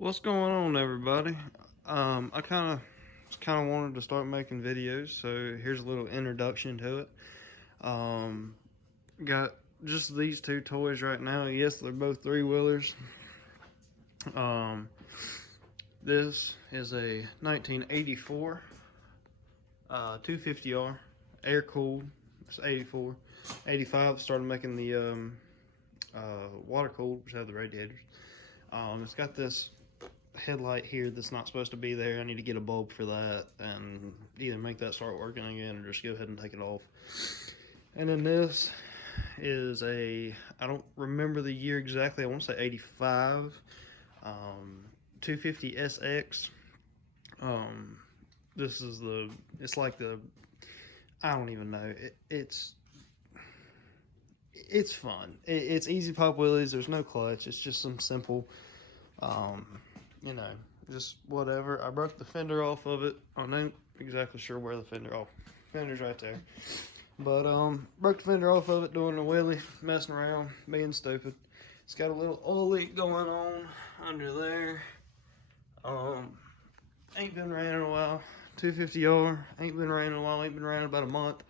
What's going on, everybody? I kind of wanted to start making videos, so here's a little introduction to it. Um, got just these two toys right now. Yes, they're both three wheelers. Um, this is a 1984 250R, air cooled. It's 84, 85. Started making the water cooled, which have the radiators. It's got this headlight here that's not supposed to be there. I need to get a bulb for that and either make that start working again or just go ahead and take it off. And then this is I don't remember the year exactly. I want to say 85 250 SX. This is it's like I don't even know. It's fun. It's easy pop wheelies. There's no clutch. It's just some simple um, you know, just whatever. I broke the fender off of it. I'm not exactly sure where the fender's right there. But broke the fender off of it doing a wheelie, messing around, being stupid. It's got a little oil leak going on under there. Ain't been ran in a while. 250R, ain't been ran in a while, ain't been ran about a month.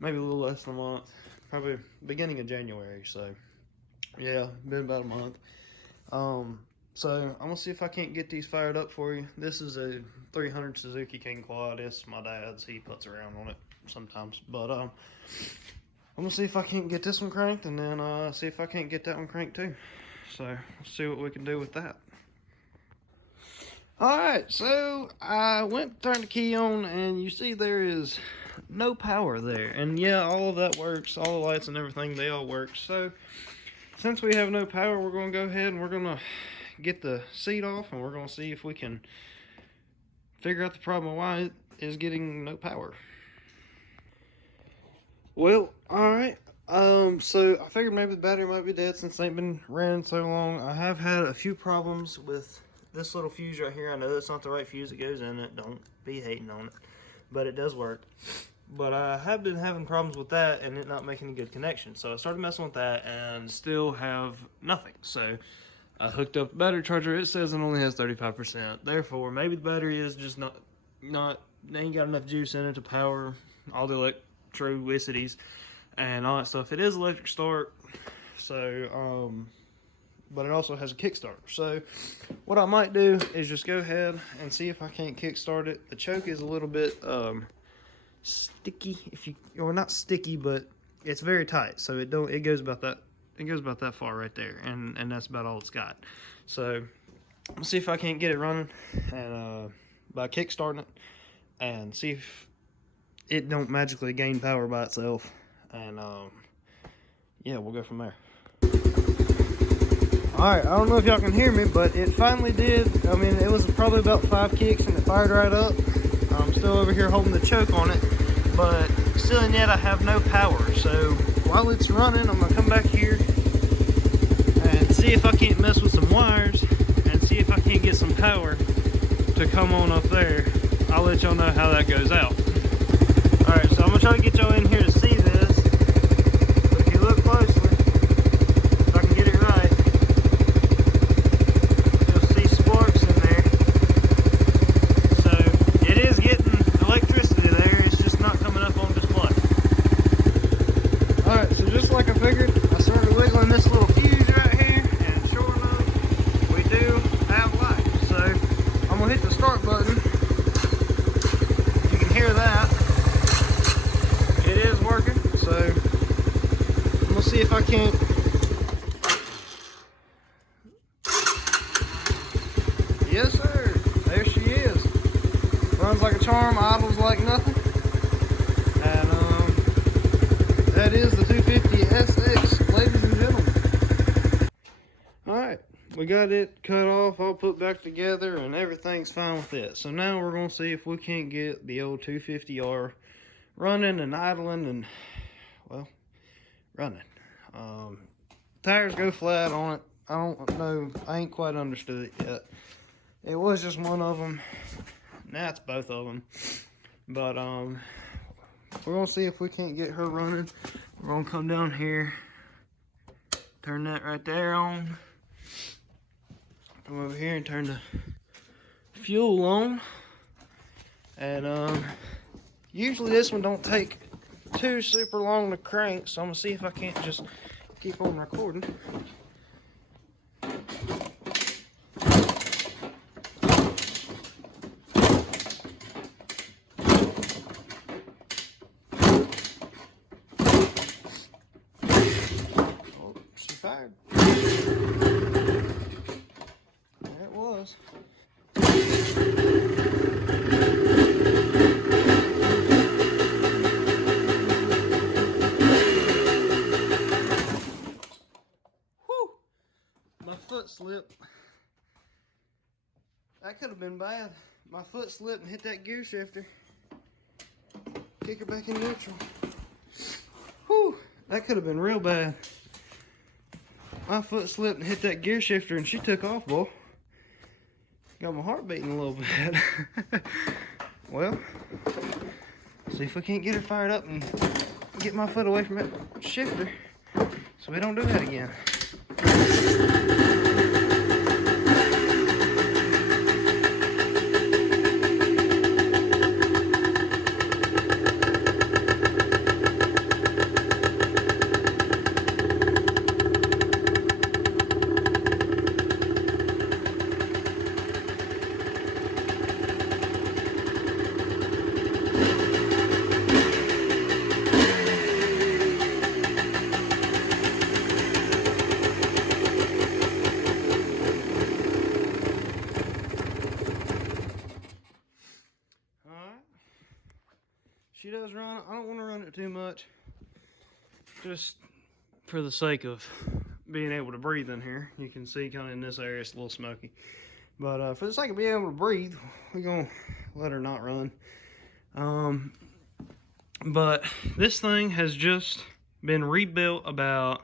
Maybe a little less than a month. Probably beginning of January, so yeah, been about a month. So I'm gonna see if I can't get these fired up for you. This is a 300 Suzuki King Quad. It's my dad's. He puts around on it sometimes. But I'm gonna see if I can't get this one cranked, and then see if I can't get that one cranked too. So let's see what we can do with that. All right, so I went to turn the key on, and you see there is no power there. And yeah, all of that works. All the lights and everything, they all work. So since we have no power, we're gonna go ahead and we're gonna get the seat off, and we're going to see if we can figure out the problem why it is getting no power. Well, alright, so I figured maybe the battery might be dead since they've been running so long. I have had a few problems with this little fuse right here. I know it's not the right fuse that goes in it, don't be hating on it, but it does work. But I have been having problems with that and it not making a good connection, so I started messing with that and still have nothing. So I hooked up the battery charger. It says it only has 35%. Therefore, maybe the battery is just not they ain't got enough juice in it to power all the electricities and all that stuff. It is electric start, so but it also has a kickstarter. So what I might do is just go ahead and see if I can't kickstart it. The choke is a little bit sticky, or not sticky, but it's very tight. So it goes about that far right there, and that's about all it's got. So I'll see if I can't get it running and by kickstarting it, and see if it don't magically gain power by itself, and yeah, we'll go from there. Alright, I don't know if y'all can hear me, but it finally did. I mean, it was probably about 5 kicks and it fired right up. I'm still over here holding the choke on it, but still and yet I have no power. So while it's running, I'm gonna come back here and see if I can't mess with some wires and see if I can't get some power to come on up there. I'll let y'all know how that goes out. Alright, so I'm gonna try to get y'all in here to see this. But if you look closely, if I can get it right, you'll see sparks in there. So it is getting electricity there, it's just not coming up on display. Alright, so just like I figured, I started wiggling this little fuse right here, and sure enough, we do have light. So I'm gonna hit the start button. If you can hear that, it is working. So I'm gonna see if I can't. Yes, sir. There she is. Runs like a charm, idles like nothing. And that is the 250 SX, ladies and gentlemen. Alright, we got it cut off, all put back together, and everything's fine with it. So now we're going to see if we can't get the old 250R running and idling and, well, running. Tires go flat on it. I don't know, I ain't quite understood it yet. It was just one of them. Now it's both of them. But we're gonna see if we can't get her running. We're gonna come down here, turn that right there on, come over here and turn the fuel on. And usually this one don't take too super long to crank, so I'm gonna see if I can't just keep on recording. Oh, she fired. There it was. My foot slipped. That could have been bad. My foot slipped and hit that gear shifter. Kick her back in neutral. Whew, that could have been real bad. My foot slipped and hit that gear shifter and she took off, boy. Got my heart beating a little bit. Well, see if we can't get her fired up and get my foot away from that shifter so we don't do that again. She does run. I don't want to run it too much, just for the sake of being able to breathe in here. You can see kind of in this area it's a little smoky, but for the sake of being able to breathe, we're gonna let her not run. But this thing has just been rebuilt about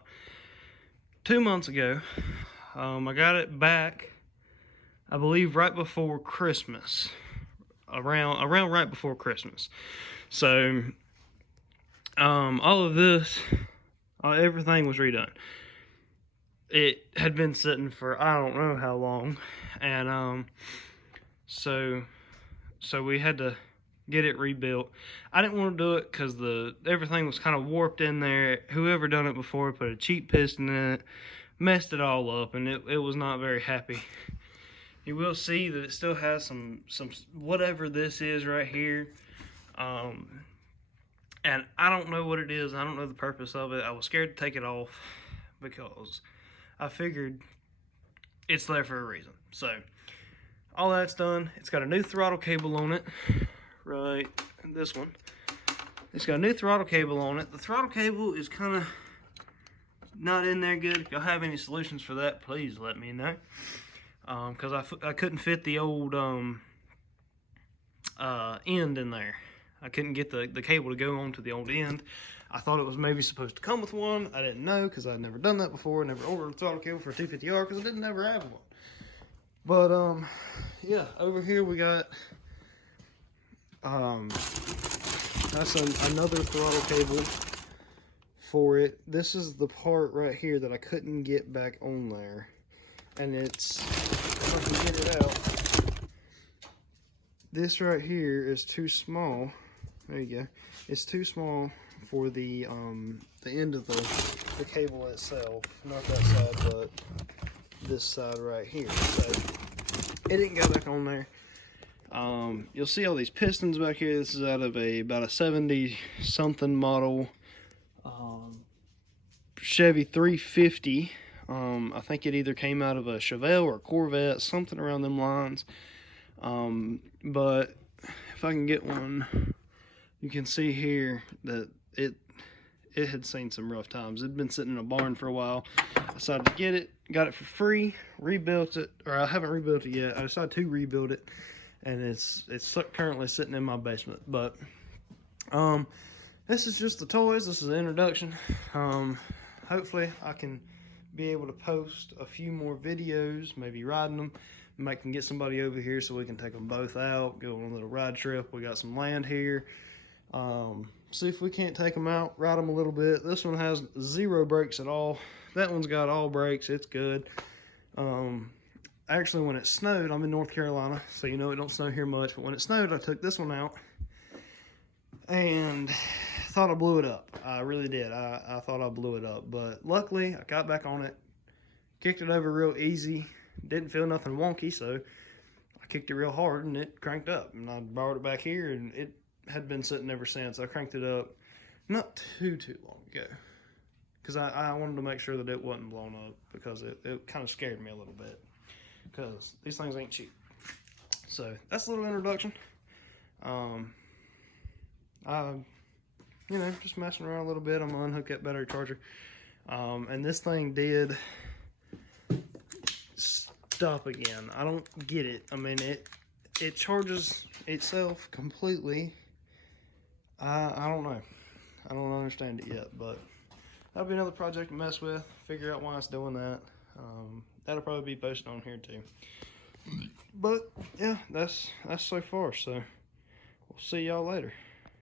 2 months ago. I got it back, I believe, right before Christmas, around right before Christmas. So, all of this, everything was redone. It had been sitting for I don't know how long, and so we had to get it rebuilt. I didn't want to do it because everything was kind of warped in there. Whoever done it before put a cheap piston in it, messed it all up, and it was not very happy. You will see that it still has some whatever this is right here. And I don't know what it is. I don't know the purpose of it. I was scared to take it off because I figured it's there for a reason. So all that's done. It's got a new throttle cable on it. Right, this one. It's got a new throttle cable on it. The throttle cable is kind of not in there good. If y'all have any solutions for that, please let me know. Because I couldn't fit the old end in there. I couldn't get the cable to go onto the old end. I thought it was maybe supposed to come with one. I didn't know because I'd never done that before. Never ordered a throttle cable for a 250R because I didn't ever have one. But yeah, over here we got that's another throttle cable for it. This is the part right here that I couldn't get back on there, and it's, if I can get it out, this right here is too small. There you go. It's too small for the end of the cable itself. Not that side, but this side right here. So it didn't go back on there. You'll see all these pistons back here. This is out of about a 70 something model Chevy 350. I think it either came out of a Chevelle or a Corvette, something around them lines. But if I can get one, you can see here that it had seen some rough times. It had been sitting in a barn for a while. I decided to get it, got it for free, rebuilt it, or I haven't rebuilt it yet. I decided to rebuild it, and it's currently sitting in my basement. But this is just the toys. This is an introduction. Hopefully I can be able to post a few more videos, maybe riding them. Might can get somebody over here so we can take them both out, go on a little ride trip. We got some land here. See if we can't take them out, ride them a little bit. This one has 0 brakes at all. That one's got all brakes. It's good. actually, when it snowed, I'm in North Carolina, so you know it don't snow here much, but when it snowed, I took this one out and thought I blew it up. I really did. I thought I blew it up, but luckily I got back on it, kicked it over real easy, didn't feel nothing wonky, so I kicked it real hard and it cranked up, and I brought it back here and it had been sitting ever since. I cranked it up not too long ago because I wanted to make sure that it wasn't blown up, because it kind of scared me a little bit, because these things ain't cheap. So that's a little introduction. You know, just messing around a little bit. I'm gonna unhook that battery charger, and this thing did stop again. I don't get it. I mean, it charges itself completely. I don't know. I don't understand it yet, but that'll be another project to mess with, figure out why it's doing that. That'll probably be posted on here too. But yeah, that's so far. So we'll see y'all later.